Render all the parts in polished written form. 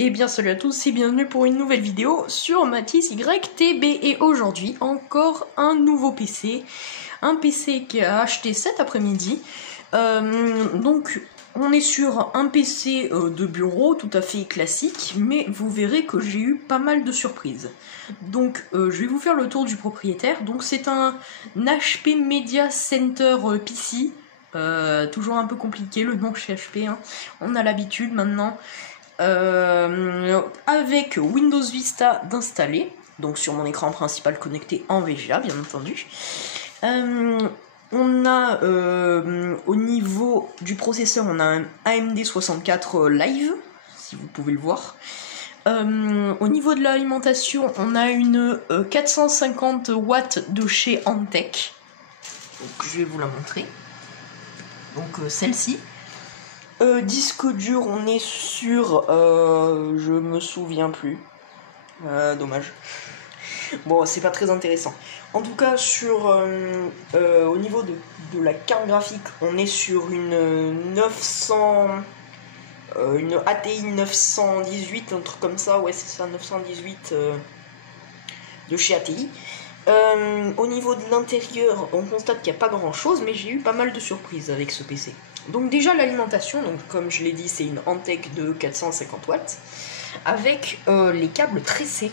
Et bien salut à tous et bienvenue pour une nouvelle vidéo sur Mathis YTB. Et aujourd'hui encore un nouveau PC. Un PC qui a acheté cet après-midi. Donc on est sur un PC de bureau tout à fait classique. Mais vous verrez que j'ai eu pas mal de surprises. Donc je vais vous faire le tour du propriétaire. Donc c'est un HP Media Center PC. Toujours un peu compliqué le nom chez HP, hein. On a l'habitude maintenant. Avec Windows Vista d'installer, donc sur mon écran principal connecté en VGA bien entendu. On a au niveau du processeur, on a un AMD 64 Live, si vous pouvez le voir. Au niveau de l'alimentation, on a une 450 watts de chez Antec. Donc, je vais vous la montrer. Donc celle-ci. Disque dur, on est sur... je me souviens plus. Dommage. Bon, c'est pas très intéressant. En tout cas, au niveau de la carte graphique, on est sur une 900... une ATI 918, un truc comme ça. Ouais, c'est ça, 918 de chez ATI. Au niveau de l'intérieur, on constate qu'il n'y a pas grand chose, mais j'ai eu pas mal de surprises avec ce PC. Donc déjà l'alimentation, donc comme je l'ai dit, c'est une Antec de 450 watts, avec les câbles tressés.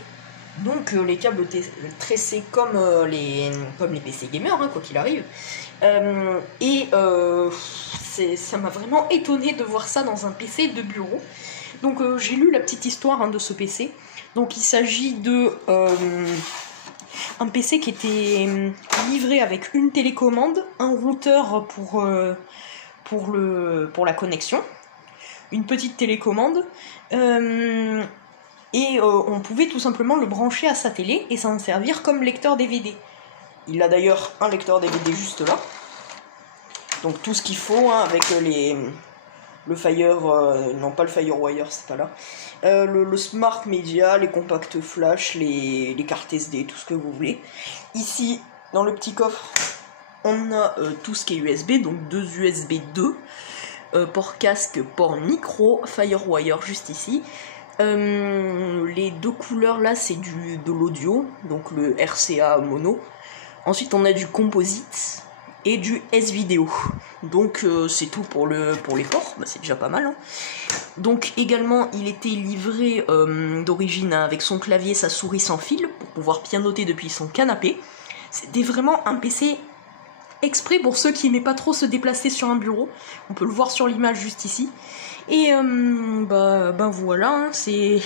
Donc les câbles tressés comme les PC gamers, hein, quoi qu'il arrive. Ça m'a vraiment étonné de voir ça dans un PC de bureau. Donc j'ai lu la petite histoire, hein, de ce PC. Donc il s'agit de... un PC qui était livré avec une télécommande, un routeur pour la connexion, une petite télécommande, on pouvait tout simplement le brancher à sa télé et s'en servir comme lecteur DVD. Il a d'ailleurs un lecteur DVD juste là, donc tout ce qu'il faut, hein, avec le Fire, non pas le Firewire, c'est pas là, le Smart Media, les compacts flash, les cartes SD, tout ce que vous voulez. Ici, dans le petit coffre, on a tout ce qui est USB, donc deux USB 2, port casque, port micro, Firewire juste ici. Les deux couleurs là, c'est de l'audio, donc le RCA mono. Ensuite, on a du composite et du S-Vidéo. Donc c'est tout pour les ports, bah, c'est déjà pas mal, hein. Donc également il était livré d'origine avec son clavier, sa souris sans fil pour pouvoir pianoter depuis son canapé. C'était vraiment un PC exprès pour ceux qui n'aimaient pas trop se déplacer sur un bureau. On peut le voir sur l'image juste ici. Et ben voilà, hein, c'est...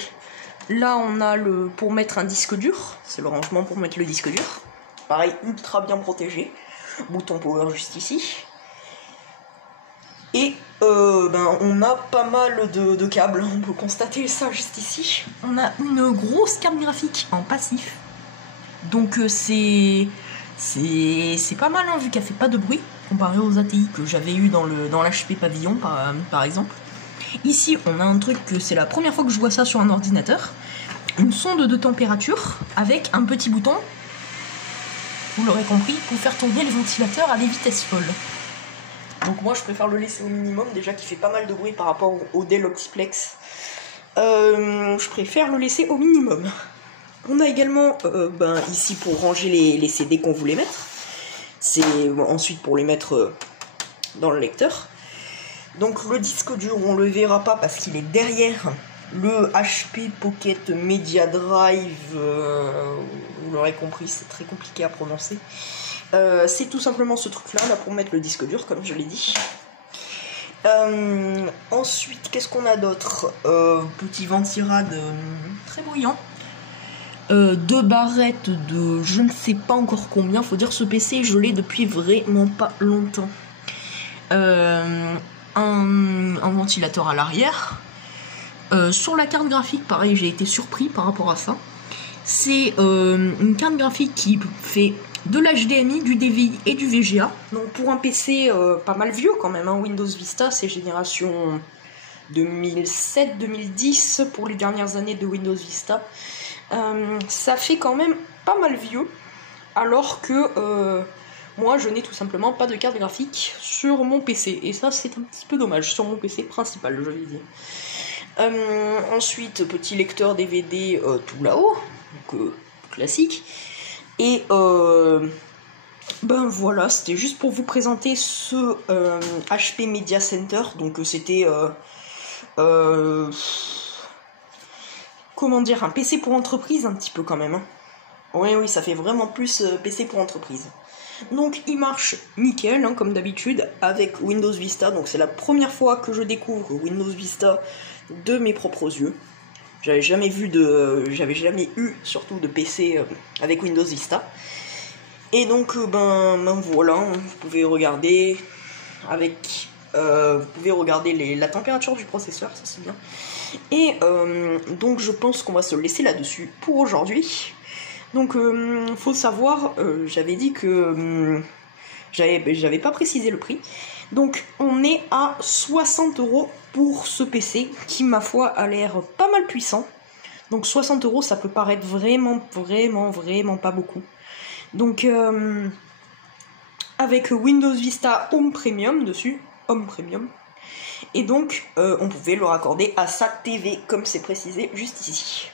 Là on a pour mettre un disque dur, c'est le rangement pour mettre le disque dur. Pareil, ultra bien protégé. Bouton power juste ici. Et on a pas mal de câbles, on peut constater ça juste ici. On a une grosse carte graphique en passif. Donc c'est pas mal, hein, vu qu'elle fait pas de bruit, comparé aux ATI que j'avais eu dans l'HP Pavillon par exemple. Ici on a un truc que c'est la première fois que je vois ça sur un ordinateur. Une sonde de température avec un petit bouton, vous l'aurez compris, pour faire tourner le ventilateur à des vitesses folles. Donc moi je préfère le laisser au minimum, déjà qu'il fait pas mal de bruit par rapport au Dell Optiplex. Je préfère le laisser au minimum. On a également ici pour ranger les CD qu'on voulait mettre. C'est ensuite pour les mettre dans le lecteur. Donc le disque dur, on le verra pas parce qu'il est derrière le HP Pocket Media Drive. Vous l'aurez compris, c'est très compliqué à prononcer. C'est tout simplement ce truc là pour mettre le disque dur, comme je l'ai dit. Ensuite, qu'est-ce qu'on a d'autre? Petit ventirad très bruyant. Deux barrettes de je ne sais pas encore combien. Faut dire, ce PC je l'ai depuis vraiment pas longtemps. Un ventilateur à l'arrière. Sur la carte graphique, pareil, j'ai été surpris par rapport à ça. C'est une carte graphique qui fait de l'HDMI, du DVI et du VGA. Donc pour un PC pas mal vieux quand même, hein, Windows Vista, c'est génération 2007-2010 pour les dernières années de Windows Vista. Ça fait quand même pas mal vieux, alors que moi je n'ai tout simplement pas de carte graphique sur mon PC. Et ça c'est un petit peu dommage, sur mon PC principal, je vais dire. Ensuite, petit lecteur DVD tout là-haut, donc classique. Et ben voilà, c'était juste pour vous présenter ce HP Media Center. Donc c'était comment dire, un PC pour entreprise un petit peu quand même. Hein. Oui, ça fait vraiment plus PC pour entreprise. Donc il marche nickel, hein, comme d'habitude, avec Windows Vista. Donc c'est la première fois que je découvre Windows Vista de mes propres yeux. J'avais jamais eu surtout de PC avec Windows Vista. Et donc ben voilà, vous pouvez regarder la température du processeur, ça c'est bien. Et donc je pense qu'on va se laisser là-dessus pour aujourd'hui. Donc faut savoir, j'avais dit que j'avais pas précisé le prix. Donc on est à 60 € pour ce PC qui ma foi a l'air pas mal puissant. Donc 60 € ça peut paraître vraiment pas beaucoup. Donc avec Windows Vista Home Premium dessus, Home Premium. Et donc on pouvait le raccorder à sa TV comme c'est précisé juste ici.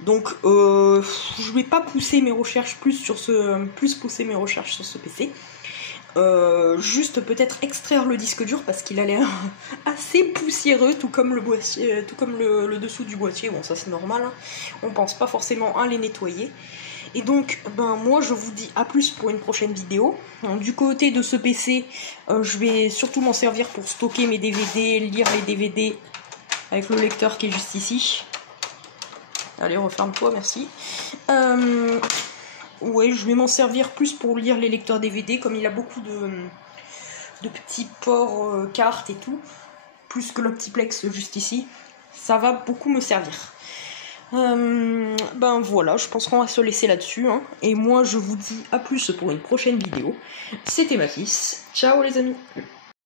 Donc je vais pas pousser mes recherches plus pousser mes recherches sur ce PC. Juste peut-être extraire le disque dur parce qu'il a l'air assez poussiéreux, tout comme le boîtier, tout comme le dessous du boîtier. Bon, ça c'est normal, hein. On pense pas forcément à les nettoyer. Et donc, ben moi je vous dis à plus pour une prochaine vidéo. Donc, du côté de ce PC, je vais surtout m'en servir pour stocker mes DVD, lire les DVD avec le lecteur qui est juste ici. Allez, referme-toi, merci. Ouais, je vais m'en servir plus pour lire les lecteurs DVD, comme il a beaucoup de petits ports cartes et tout, plus que le petit plex juste ici. Ça va beaucoup me servir. Ben voilà, je pense qu'on va se laisser là-dessus. Hein. Et moi, je vous dis à plus pour une prochaine vidéo. C'était Mathis. Ciao les amis.